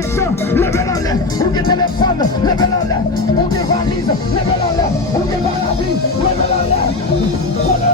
argent, levez-la l'air. Ou qui téléphone, levez-la l'air. Ou qui valise, levez-la l'air. Ou qui va la vie, levez-la l'air.